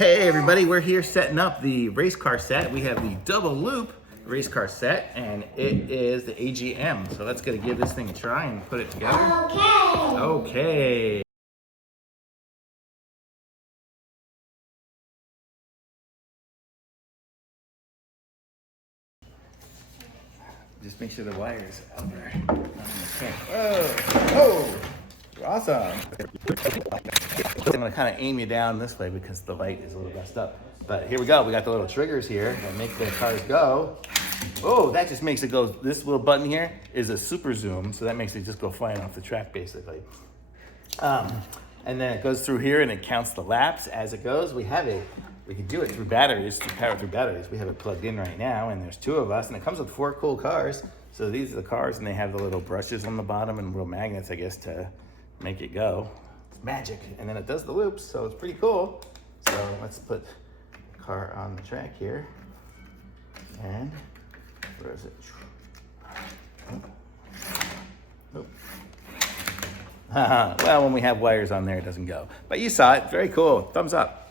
Hey everybody, we're here setting up the race car set. We have the double loop race car set and it is the AGM. So let's give this thing a try and put it together. Okay. Just make sure the wire is out there. Okay. Whoa! Awesome. I'm gonna kind of aim you down this way because the light is a little messed up. But here we go. We got the little triggers here that make the cars go. Oh, that just makes it go. This little button here is a super zoom, so that makes it just go flying off the track basically. And then it goes through here and it counts the laps as it goes. We can do it through batteries, power through batteries. We have it plugged in right now, and there's 2 of us, and it comes with 4 cool cars. So these are the cars, and they have the little brushes on the bottom and little magnets, I guess, to make it go. It's magic, and then it does the loops, so it's pretty cool. So let's put the car on the track here, and where is it? Oh. Well, when we have wires on there, it doesn't go. But you saw it, very cool. Thumbs up.